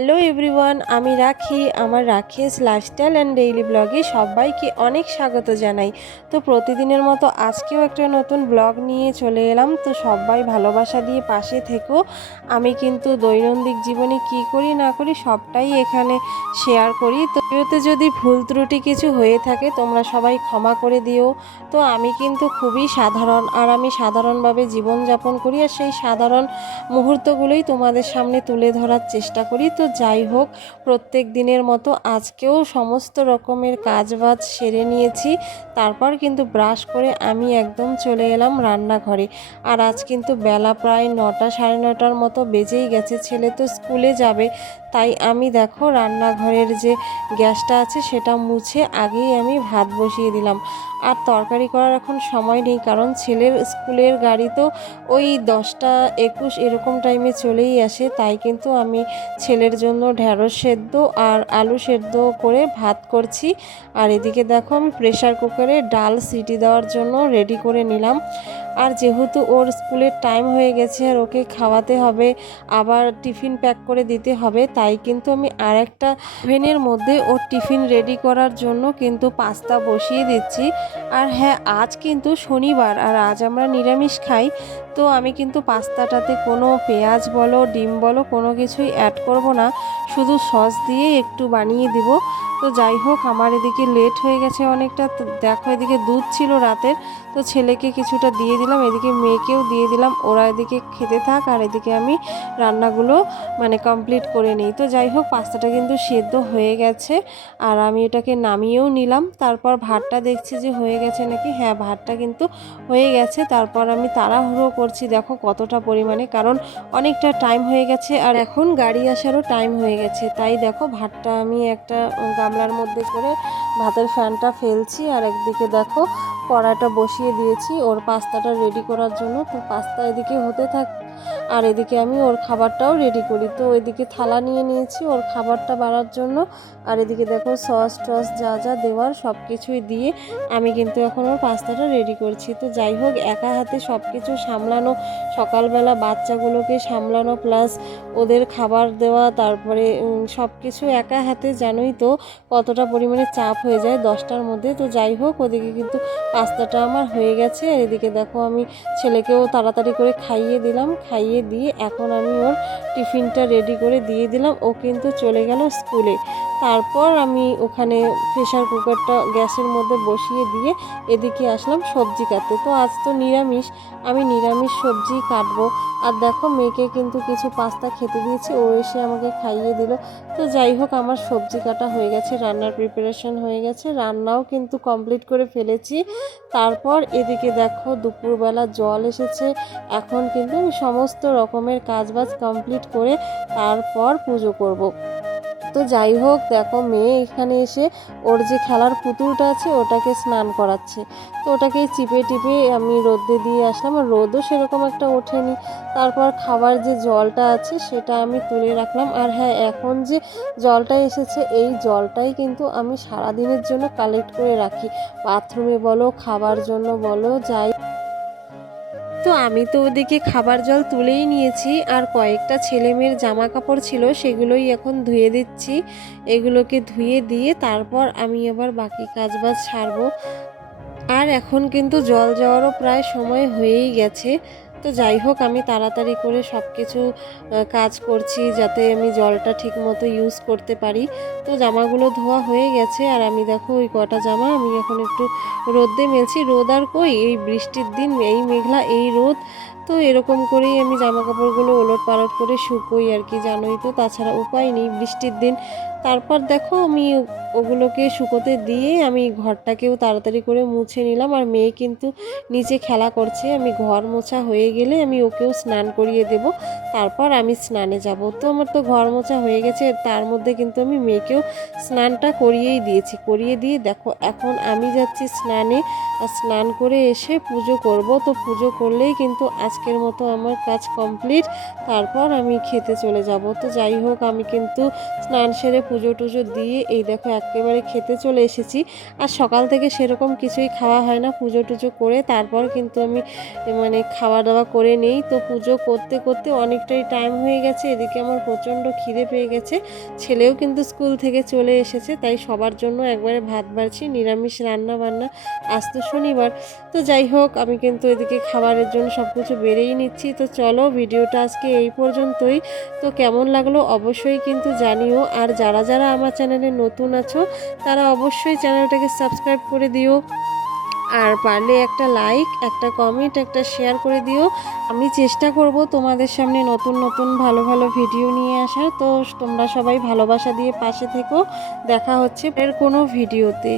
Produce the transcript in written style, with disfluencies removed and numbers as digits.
Hello everyone, আমি রাখি। আমার রাখিস লাইফস্টাইল অ্যান্ড ডেইলি ব্লগে সবাইকে অনেক স্বাগত জানাই। তো প্রতিদিনের মতো আজকেও একটা নতুন ব্লগ নিয়ে চলে এলাম। তো সবাই ভালোবাসা দিয়ে পাশে থেকো। আমি কিন্তু দৈনন্দিন জীবনে কি করি না করি সবটাই এখানে শেয়ার করি। তো ভিডিওতে যদি ভুল ত্রুটি কিছু হয়ে থাকে তোমরা সবাই ক্ষমা করে দিও। তো আমি কিন্তু খুবই সাধারণ, আর আমি সাধারণভাবে জীবনযাপন করি, আর সেই সাধারণ মুহূর্তগুলোই তোমাদের সামনে তুলে ধরার চেষ্টা করি। তো যাই হোক, প্রত্যেক দিনের মতো আজকেও সমস্ত রকমের কাজবাজ সেরে নিয়েছি। তারপর কিন্তু ব্রাশ করে আমি একদম চলে এলাম রান্নাঘরে। আর আজ কিন্তু বেলা প্রায় 9টা সাড়ে 9টার মতো বেজেই গেছে। ছেলে তো স্কুলে যাবে, তাই আমি দেখো রান্নাঘরের যে গ্যাসটা আছে সেটা মুছে আগেই আমি ভাত বসিয়ে দিলাম। আর তরকারি করার এখন সময় নেই, কারণ ছেলের স্কুলের গাড়ি তো ওই 10টা 21 এরকম টাইমে চলেই আসে। তাই কিন্তু আমি ছেলের জন্য ঢ্যাঁড়স সেদ্ধ আর আলু সেদ্ধ করে ভাত করছি। আর এদিকে দেখো আমি প্রেসার কুকারে ডাল সিটি দেওয়ার জন্য রেডি করে নিলাম। আর যেহেতু ওর স্কুলের টাইম হয়ে গেছে আর ওকে খাওয়াতে হবে, আবার টিফিন প্যাক করে দিতে হবে, তাই কিন্তু আমি আরেকটা ওভেনের মধ্যে ওর টিফিন রেডি করার জন্য কিন্তু পাস্তা বসিয়ে দিচ্ছি। আর হ্যাঁ, আজ কিন্তু শনিবার আর আজ আমরা নিরামিষ খাই। তো আমি কিন্তু পাস্তাটাতে কোনো পেঁয়াজ বলো ডিম বলো কোনো কিছুই অ্যাড করব না, শুধু সস দিয়ে একটু বানিয়ে দিব। তো যাই হোক, আমার এদিকে লেট হয়ে গেছে অনেকটা। তো দেখো, এদিকে দুধ ছিল রাতের, তো ছেলেকে কিছুটা দিয়ে দিলাম, এদিকে মেয়েকেও দিয়ে দিলাম। ওরা এদিকে খেতে থাক আর এদিকে আমি রান্নাগুলো কমপ্লিট করে নিই। তো যাই হোক, পাস্তাটা কিন্তু সেদ্ধ হয়ে গেছে আর আমি এটাকে নামিয়েও নিলাম। তারপর ভাতটা দেখছি যে হয়ে গেছে নাকি। হ্যাঁ, ভাতটা কিন্তু হয়ে গেছে। তারপর আমি তাড়াহুড়ো করছি দেখো কতটা পরিমাণে, কারণ অনেকটা টাইম হয়ে গেছে আর এখন গাড়ি আসারও টাইম হয়ে গেছে। তাই দেখো ভাতটা আমি একটা গামলার মধ্যে করে ভাতের ফ্যানটা ফেলছি, আর একদিকে দেখো কড়াটা বসিয়ে দিয়েছি ওর পাস্তাটা রেডি করার জন্য। তো পাস্তা এদিকে হতে থাক আর এদিকে আমি ওর খাবারটাও রেডি করি। তো এদিকে থালা নিয়ে নিয়েছি ওর খাবারটা বাড়ার জন্য। আর এদিকে দেখো সস টস যা যা দেওয়ার সব কিছুই দিয়ে আমি কিন্তু এখন ওর পাস্তাটা রেডি করছি। তো যাই হোক, একা হাতে সব কিছু সামলানো, সকালবেলা বাচ্চাগুলোকে সামলানো প্লাস ওদের খাবার দেওয়া, তারপরে সব কিছু একা হাতে, জানোই তো কতটা পরিমাণে চাপ হয়ে যায় 10টার মধ্যে। তো যাই হোক, ওদিকে কিন্তু পাস্তাটা আমার হয়ে গেছে। আর এদিকে দেখো আমি ছেলেকেও তাড়াতাড়ি করে খাইয়ে দিলাম, খাইয়ে দিয়ে এখন আমি ওর টিফিনটা রেডি করে দিয়ে দিলাম। ও কিন্তু চলে গেল স্কুলে। তারপর আমি ওখানে প্রেসার কুকারটা গ্যাসের মধ্যে বসিয়ে দিয়ে এদিকে আসলাম সবজি কাটতে। তো আজ তো নিরামিষ, আমি নিরামিষ সবজি কাটবো। আর দেখো মেয়েকে কিন্তু কিছু পাস্তা খেতে দিয়েছি, ও এসে আমাকে খাইয়ে দিল। তো যাই হোক, আমার সবজি কাটা হয়ে গেছে, রান্নার প্রিপারেশন হয়ে গেছে, রান্নাও কিন্তু কমপ্লিট করে ফেলেছি। তারপর এদিকে দেখো দুপুরবেলা জল এসেছে। এখন কিন্তু আমি সমস্ত রকমের কাজবাজ কমপ্লিট করে তারপর পুজো করব। তো যাই হোক, দেখো মেয়ে এখানে এসে ওর যে খেলার পুতুলটা আছে ওটাকে স্নান করাচ্ছে। তো ওটাকে চিপে টিপে আমি রোদে দিয়ে আসলাম, আর রোদও সেরকম একটা ওঠেনি। তারপর খাবার যে জলটা আছে সেটা আমি তুলে রাখলাম। আর হ্যাঁ, এখন যে জলটা এসেছে এই জলটাই কিন্তু আমি সারাদিনের জন্য কালেক্ট করে রাখি, বাথরুমে বলো খাবার জন্য বলো যাই। তো আমি তো ওদিকে খাবার জল তুলেই নিয়েছি, আর কয়েকটা ছেলে মেয়ের জামা কাপড় ছিল সেগুলোই এখন ধুয়ে দিচ্ছি। এগুলোকে ধুয়ে দিয়ে তারপর আমি আবার বাকি কাজবাজ সারবো। আর এখন কিন্তু জল যাওয়ারও প্রায় সময় হয়েই গেছে। তো যাই হোক, আমি তাড়াতাড়ি করে সব কিছু কাজ করছি যাতে আমি জলটা ঠিক মতো ইউজ করতে পারি। তো জামাগুলো ধোয়া হয়ে গেছে, আর আমি দেখো ওই কটা জামা আমি এখন একটু রোদে মেলছি। রোদ আর কই, এই বৃষ্টির দিন এই মেঘলা এই রোদ। তো এরকম করেই আমি জামা কাপড়গুলো ওলট পালট করে শুকোই আর কি, জানোই তো, তাছাড়া উপায় নেই বৃষ্টির দিন। তারপর দেখো আমি ওগুলোকে শুকোতে দিয়ে আমি ঘরটাকেও তাড়াতাড়ি করে মুছে নিলাম। আর মেয়ে কিন্তু নিচে খেলা করছে, আমি ঘর মোছা হয়ে গেলে আমি ওকেও স্নান করিয়ে দেব, তারপর আমি স্নানে যাব। তো আমার তো ঘর মোছা হয়ে গেছে, তার মধ্যে কিন্তু আমি মেয়েকেও স্নানটা করিয়েই দিয়েছি। করিয়ে দিয়ে দেখো এখন আমি যাচ্ছি স্নানে, আর স্নান করে এসে পুজো করব। তো পুজো করলেই কিন্তু আজ আজকের মতো আমার কাজ কমপ্লিট, তারপর আমি খেতে চলে যাব। তো যাই হোক, আমি কিন্তু স্নান সেরে পুজো টুজো দিয়ে এই দেখো একেবারে খেতে চলে এসেছি। আর সকাল থেকে সেরকম কিছুই খাওয়া হয় না, পুজো টুজো করে তারপর কিন্তু আমি মানে খাওয়া দাওয়া করে নেই। তো পুজো করতে করতে অনেকটাই টাইম হয়ে গেছে, এদিকে আমার প্রচণ্ড খিদে পেয়ে গেছে। ছেলেও কিন্তু স্কুল থেকে চলে এসেছে, তাই সবার জন্য একবারে ভাত বাড়ছি, নিরামিষ রান্না বান্না, আজ তো শনিবার। তো যাই হোক, আমি কিন্তু এদিকে খাবারের জন্য সব কিছু বেড়েই নিচ্ছি। তো চলো, ভিডিওটা আজকে এই পর্যন্তই। তো কেমন লাগলো অবশ্যই কিন্তু জানিও। আর যারা যারা আমার চ্যানেলে নতুন আছো তারা অবশ্যই চ্যানেলটাকে সাবস্ক্রাইব করে দিও, আর পারলে একটা লাইক, একটা কমেন্ট, একটা শেয়ার করে দিও। আমি চেষ্টা করব তোমাদের সামনে নতুন নতুন ভালো ভালো ভিডিও নিয়ে আসার। তো তোমরা সবাই ভালোবাসা দিয়ে পাশে থেকো। দেখা হচ্ছে এর কোনো ভিডিওতে।